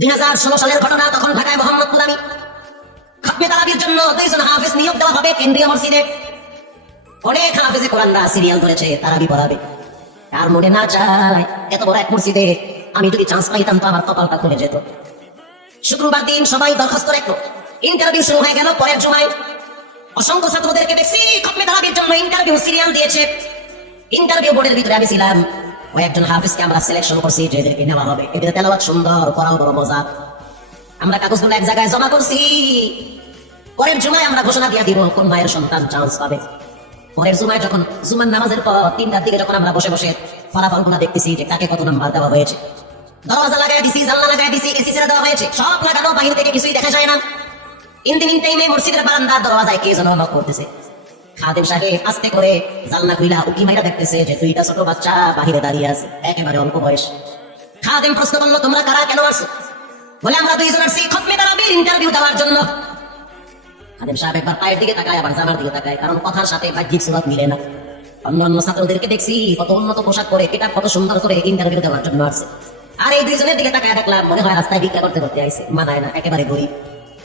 2016 সালের ঘটনা। তখন ঢাকায় মোহাম্মদপুর আমি খতমে তারাবির জন্য 2 জন হাফেজ নিয়োগ দেওয়া হবে কেন্দ্রীয় মসজিদে। অনেক হাফেজে কোরআনরা সিরিয়াল ধরেছে তারাবি পড়াবে। আর মনে না চায় এত বড় এক মসজিদে আমি যদি চান্স পাইতাম তো আমার কপালটা খুলে যেত। শুক্রবার দিন সবাই দরখাস্ত রাখলো, ইন্টারভিউ শুরু হয়ে গেল। পরের জুমায় অসংখ্য ছাত্রদেরকে দেখছি খতমে তারাবির জন্য ইন্টারভিউ সিরিয়াল দিয়েছে। ইন্টারভিউ বোর্ডের ভিতরে আমি ছিলাম। ওই একজন হাফেজকে আমরা সিলেকশন করছি যে এদেরকে নেওয়া হবে। এদের তেলাওয়াত সুন্দর, পড়াও বড় মজা। আমরা কাগজগুলো এক জায়গায় জমা করছি। পরের জুমায় আমরা ঘোষণা দিয়ে দিব কোন মায়ের সন্তান চান্স পাবে। পরের জুমায় যখন জুমার নামাজের পর 3টার দিকে যখন আমরা বসে বসে ফলাফলগুলো দেখতেছি যে কাকে কত নাম্বার দেওয়া হয়েছে, দরওয়াজা লাগাই দিছি, জানলা লাগাই দিছি, এসি ছেড়ে দেওয়া হয়েছে, সব লাগানো, বাইরে থেকে কিছুই দেখা যায় না। ইন টাইমে মসজিদের বারান্দার দরওয়াজায় কে যেন নক করতেছে। খাদেম সাহেব আস্তে করে জানলা খুইলা উকি মাইরা দেখতেছে যে 2টা ছোট বাচ্চা বাহিরে দাঁড়িয়ে আছে, একেবারে অল্প বয়স। খাদেম প্রশ্ন করলো, তোমরা কারা, কেন আসছো? বলে, আমরা 2 জন আসছি খতমে তারাবির ইন্টারভিউ দেওয়ার জন্য। খাদেম সাহেব একবার পায়ের দিকে তাকায়, আবার জামার দিকে তাকায়, কারণ কথার সাথে বাহ্যিক সুরত মিলে না। অন্য ছাত্রদেরকে দেখছি কত উন্নত পোশাক পরে, এটা কত সুন্দর করে ইন্টারভিউ দেওয়ার জন্য আসছে। আর এই 2 জনের দিকে তাকায় দেখলাম মনে হয় রাস্তায় ভিক্ষা করতে করতে আইছে, মানায় না, একেবারে গরিব।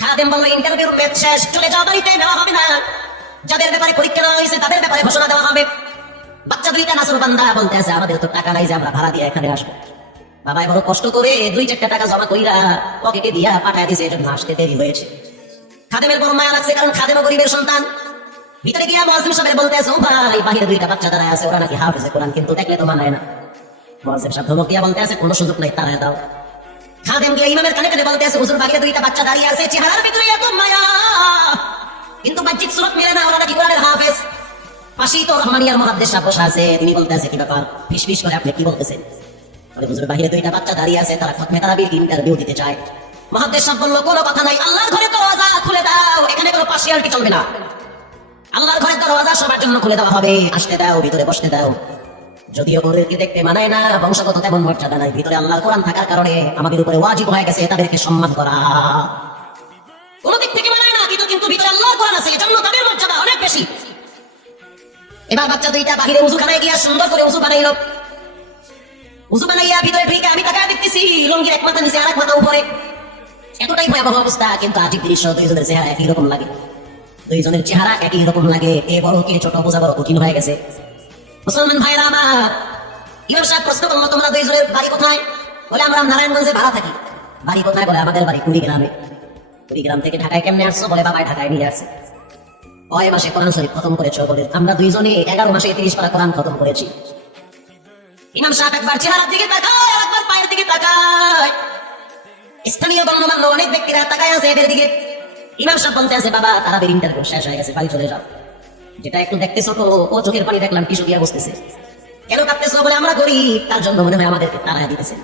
খাদেম বললো, ইন্টারভিউর মেয়াদ শেষ, চলে যাও বাড়িতে, নেওয়া হবে না। যাদের ব্যাপারে পরীক্ষা নেওয়া হয়েছে তাদের ব্যাপারে ঘোষণা দেওয়া হবে। বাচ্চা 2টা নাসুর বান্দা বলতে আছে, আমাদের তো টাকা নাই যে আমরা ভাড়া দিয়ে এখানে আসবো। বাবাই বড় কষ্ট করে 2-4 টাকা জমা কইরা পকেটে দিয়া পাঠায় দিছে, এজন্য আসতে দেরি হয়েছে। খাদেমের বড় মায়া লাগছে, কারণ খাদেমও গরিবের সন্তান। ভিতরে গিয়া মুয়াজ্জিম সাহেব বলতে আছে, ও ভাই, বাহিরে 2টা বাচ্চা দাঁড়ায় আছে, ওরা নাকি হাফেজে কোরআন, কিন্তু দেখলে তো মানায় না। মুয়াজ্জিম সাহেব ধমক দিয়া বলতে আছে, কোনো সুযোগ নাই, তাড়ায় দাও। খাদেম গিয়া ইমামের কানে কানে বলতে আছে, হুজুর, বাহিরে 2টা বাচ্চা দাঁড়িয়ে আছে, চেহারার ভিতরে এত মায়া, কিন্তু বাহ্যিক সুরত মিলে না, ওরা নাকি কোরআনের হাফেজ। পাশেই তো রহমানিয়ার মুহাদ্দিস সাহেব বসে আছে, তিনি বলতে আছে, কি ব্যাপার, ফিসফিস করে আপনি কি বলতেছেন? বলে, হুজুর, বাহিরে 2টা বাচ্চা দাঁড়িয়ে আছে, তারা খতমে তারাবির ইন্টারভিউ দিতে চায়। মুহাদ্দিস সাহেব বলল, কোনো কথা নাই, আল্লাহর ঘরে দরওয়াজা খুলে দাও, এখানে কোনো পার্সিয়ালিটি চলবে না। আল্লাহর ঘরের দরওয়াজা সবার জন্য খুলে দেওয়া হবে, আসতে দাও, ভিতরে বসতে দাও। যদিও ওদেরকে দেখতে মানায় না, বংশগত তেমন মর্যাদা নাই, ভিতরে আল্লাহর কোরআন থাকার কারণে আমাদের উপরে ওয়াজিব হয়ে গেছে তাদেরকে সম্মান করা। কোন দিক থেকে মানায় না, কিন্তু ভিতরে আল্লাহর কোরআন আছে, এজন্য তাদের মর্যাদা অনেক বেশি। এবার বাচ্চা 2টা বাহিরে উযুখানায় গিয়া সুন্দর করে উযু বানাইলো। উযু বানাইয়া ভিতরে ঢুকে আমি তাকায় দেখতেছি, লুঙ্গির এক মাথা নিচে আর এক মাথা উপরে। এতটাই ভয়াবহ অবস্থা, কিন্তু আজিব দৃশ্য। 2 জনের চেহারা একই রকম লাগে, 2 জনের চেহারা একই রকম লাগে। এ বড় কে ছোট বোঝা বড় কঠিন হয়ে গেছে। মুসলমান ভাইরা আমার, ইমাম সাহেব প্রশ্ন করলো, তোমরা 2 জনের বাড়ি কোথায়? বলে, আমরা নারায়ণগঞ্জে ভাড়া থাকি। বাড়ি কোথায়? বলে, আমাদের বাড়ি কুড়িগ্রামে। কুড়িগ্রাম থেকে ঢাকায় কেমনে আসছো? বলে, বাবাই ঢাকায় নিয়ে আসছে। 6 মাসে কোরআন শরীফ খতম করেছো? বলে, আমরা 2 জনে 11 মাসে 30 পারা কোরআন খতম করেছি। ইমাম সাহেব একবার চেহারার দিকে তাকায়, একবার পায়ের দিকে তাকায়। স্থানীয় গণ্যমান্য অনেক ব্যক্তিরা তাকায় আছে এদের দিকে। ইমাম সাহেব বলতে আছে, বাবা, তারাবির ইন্টারভিউ শেষ হয়ে গেছে, বাড়ি চলে যাও। যেটা একটু দেখতেছো তো, ও চোখের পানি দেখলাম টিস্যু দিয়ে বসতেছে। কেন কাঁদতেছো? বলে, আমরা গরিব, তার জন্য মনে হয় আমাদেরকে তাড়ায় দিতেছে।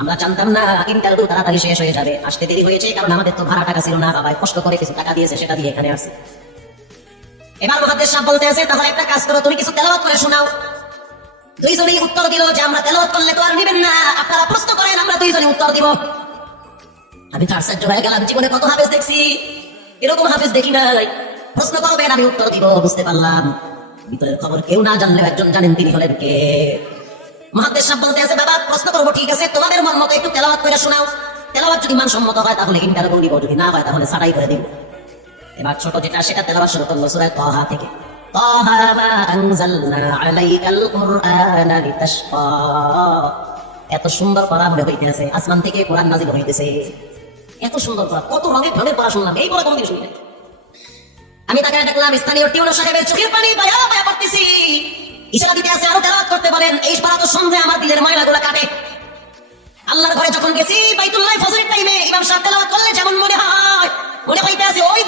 আমরা জানতাম না ইন্টারভিউ তাড়াতাড়ি শেষ হয়ে যাবে, আসতে দেরি হয়েছে, কারণ আমাদের তো ভাড়া টাকা ছিল না। বাবা কষ্ট করে কিছু টাকা দিয়েছে, সেটা দিয়ে এখানে আসছে। এবার মুহাদ্দিস সাহেব বলতে আছে, তাহলে একটা কাজ করো, তুমি কিছু তেলাওয়াত করে শোনাও। 2 জনেই উত্তর দিল যে, আমরা তেলাওয়াত করলে তো আর নিবেন না, আপনারা প্রশ্ন করেন, আমরা 2 জনে উত্তর দিব। আমি তো আশ্চর্য হয়ে গেলাম, জীবনে কত হাফেজ দেখছি, এরকম হাফেজ দেখি নাই। প্রশ্ন করবেন, আমি উত্তর দিব। বুঝতে পারলাম ভিতরের খবর কেউ না জানলেও একজন জানেন, তিনি হলেন কে? মুহাদ্দিস সাহেব বলতে আছে, বাবা, প্রশ্ন করবো, ঠিক আছে, তোমাদের মন মতো একটু তেলাওয়াত করে শোনাও। তেলাওয়াত যদি মানসম্মত হয় তাহলে ইন্টারভিউ নিব, যদি না হয় তাহলে ছাড়াই করে দিব। এবার ছোট যেটা, সেটা তেলাওয়াত শুরু করলো সূরা তাহা থেকে। তাহা মা আনজালনা আলাইকাল কুরআনা লিতাশকা। এত সুন্দর পড়া হইতেছে, আসমান থেকে কোরআন নাযিল হইতেছে, এত সুন্দর পড়া, কত রঙের ঢঙের পড়া শুনলাম, এই পড়া কোনদিন শুনি নাই। আমি তাকে দেখলাম স্থানীয় টিউনো সাহেবের চোখের পানি বায়া বায়া পড়তেছি, ইশারা দিতে আছে, আরো তেলাওয়াত করতে বলেন। এই পড়া তো সন্দেহে আমার দিলের ময়লাগুলো কাটে। আল্লাহর ঘরে যখন গেছি বাইতুল্লাহ ফজরের টাইমে, ইমাম সাহেব তেলাওয়াত করলে যেমন মনে হয়, মনে হইতে আছে ওই